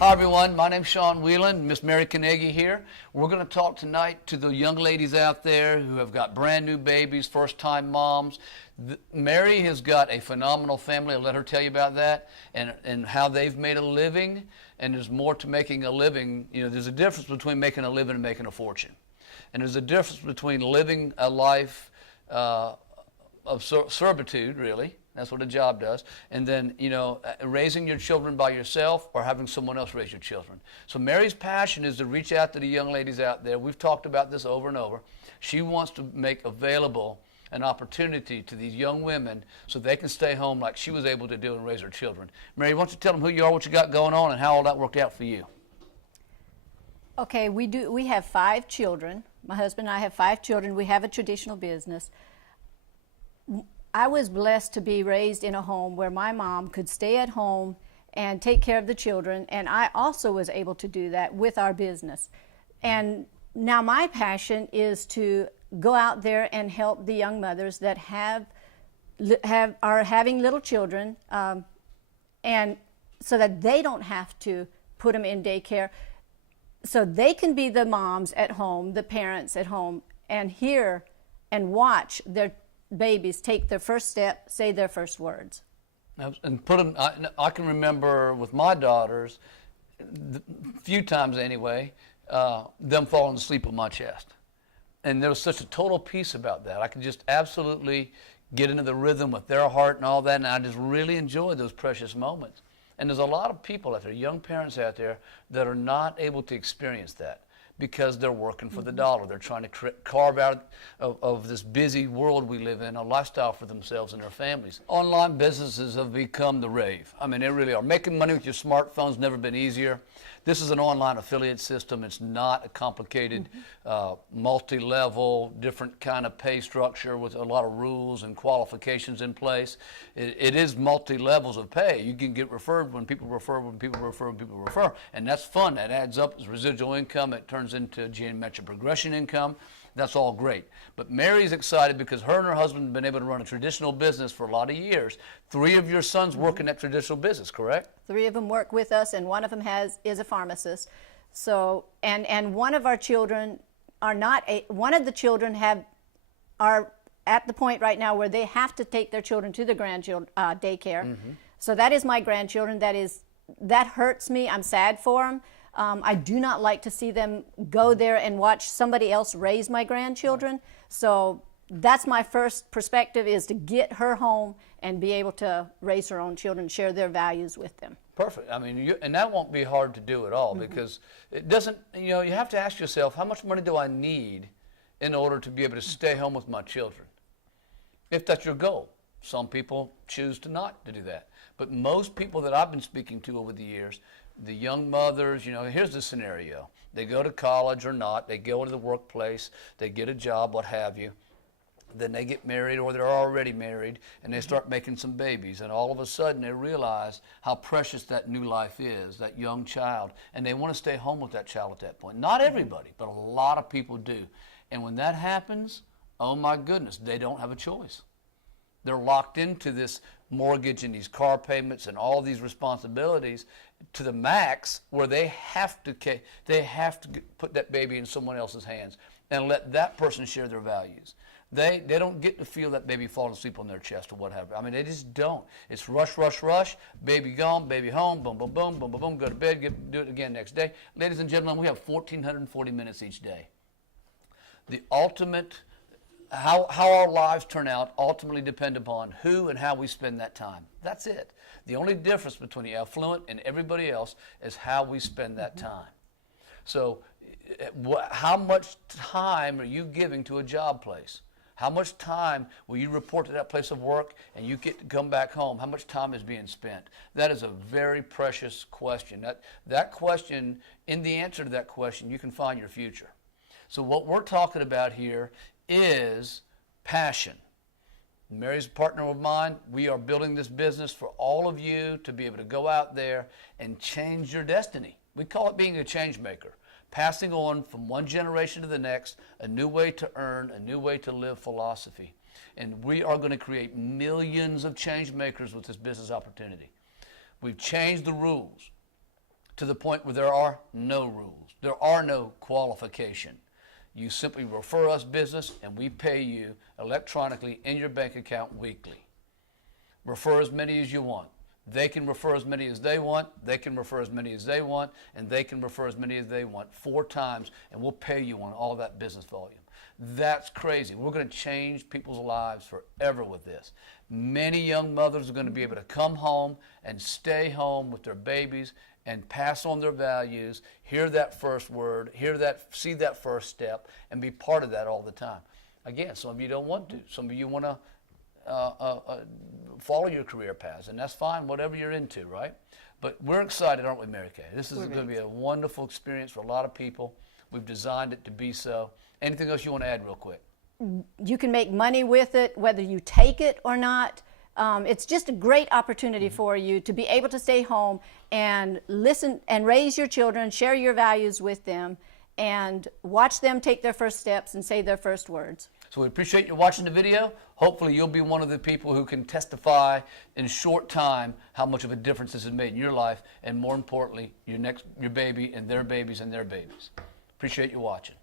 Hi everyone, my name's Sean Whelan, Miss MaryK here. We're going to talk tonight to the young ladies out there who have got brand new babies, first-time moms. Mary has got a phenomenal family. I'll let her tell you about that and how they've made a living. And there's more to making a living. You know, there's a difference between making a living and making a fortune. And there's a difference between living a life of servitude, really. That's what a job does. And then, you know, raising your children by yourself or having someone else raise your children. So Mary's passion is to reach out to the young ladies out there. We've talked about this over and over. She wants to make available an opportunity to these young women so they can stay home like she was able to do and raise her children. Mary, why don't you tell them who you are, what you got going on, and how all that worked out for you? Okay, we have 5 children. My husband and I have 5 children. We have a traditional business. I was blessed to be raised in a home where my mom could stay at home and take care of the children, and I also was able to do that with our business. And now my passion is to go out there and help the young mothers that are having little children, and so that they don't have to put them in daycare, so they can be the moms at home, the parents at home, and hear and watch their babies take their first step, say their first words. And put them, I can remember with my daughters, a few times anyway, them falling asleep on my chest. And there was such a total peace about that. I could just absolutely get into the rhythm with their heart and all that, and I just really enjoyed those precious moments. And there's a lot of people out there, young parents out there, that are not able to experience that because they're working for the dollar. They're trying to carve out of this busy world we live in a lifestyle for themselves and their families. Online businesses have become the rave. I mean, they really are. Making money with your smartphone's never been easier. This is an online affiliate system. It's not a complicated, multi-level, different kind of pay structure with a lot of rules and qualifications in place. It is multi-levels of pay. You can get referred when people refer, when people refer, when people refer. And that's fun. That adds up as residual income. It turns into geometric progression income. That's all great. But Mary's excited because her and her husband have been able to run a traditional business for a lot of years. 3 of your sons work in that traditional business, correct? 3 of them work with us, and one of them is a pharmacist. So, and one of our children one of the children are at the point right now where they have to take their children to the grandchildren daycare. So that is my grandchildren. That hurts me. I'm sad for them. I do not like to see them go there and watch somebody else raise my grandchildren. So that's my first perspective, is to get her home and be able to raise her own children, share their values with them. Perfect. I mean, and that won't be hard to do at all because it doesn't, you know, you have to ask yourself, how much money do I need in order to be able to stay home with my children? If that's your goal. Some people choose to not to do that. But most people that I've been speaking to over the years, the young mothers, you know, here's the scenario. They go to college or not, they go to the workplace, they get a job, what have you. Then they get married or they're already married and they start making some babies. And all of a sudden they realize how precious that new life is, that young child. And they want to stay home with that child at that point. Not everybody, but a lot of people do. And when that happens, oh my goodness, they don't have a choice. They're locked into this mortgage and these car payments and all these responsibilities to the max, where they have to put that baby in someone else's hands and let that person share their values. They don't get to feel that baby falling asleep on their chest or whatever. I mean, they just don't. It's rush, rush, rush, baby gone, baby home, boom, boom, boom, boom, boom, boom, go to bed, do it again next day. Ladies and gentlemen, we have 1,440 minutes each day. The ultimate, how our lives turn out ultimately depend upon who and how we spend that time. That's it. The only difference between the affluent and everybody else is how we spend that time. So how much time are you giving to a job place? How much time will you report to that place of work and you get to come back home? How much time is being spent? That is a very precious question. That question, in the answer to that question, you can find your future. So what we're talking about here is passion. Mary's a partner of mine. We are building this business for all of you to be able to go out there and change your destiny. We call it being a change maker. Passing on from one generation to the next, a new way to earn, a new way to live philosophy. And we are going to create millions of change makers with this business opportunity. We've changed the rules to the point where there are no rules. There are no qualification. You simply refer us business and we pay you electronically in your bank account weekly. Refer as many as you want. They can refer as many as they want, they can refer as many as they want, and they can refer as many as they want 4 times, and we'll pay you on all that business volume. That's crazy. We're going to change people's lives forever with this. Many young mothers are going to be able to come home and stay home with their babies and pass on their values, hear that first word, see that first step, and be part of that all the time. Again, some of you don't want to. Some of you want to follow your career paths, and that's fine, whatever you're into, right? But we're excited, aren't we, MaryK? This is going to be a wonderful experience for a lot of people. We've designed it to be so. Anything else you want to add real quick? You can make money with it, whether you take it or not. It's just a great opportunity for you to be able to stay home and listen and raise your children, share your values with them, and watch them take their first steps and say their first words. So we appreciate you watching the video. Hopefully you'll be one of the people who can testify in a short time how much of a difference this has made in your life, and more importantly, your baby and their babies and their babies. Appreciate you watching.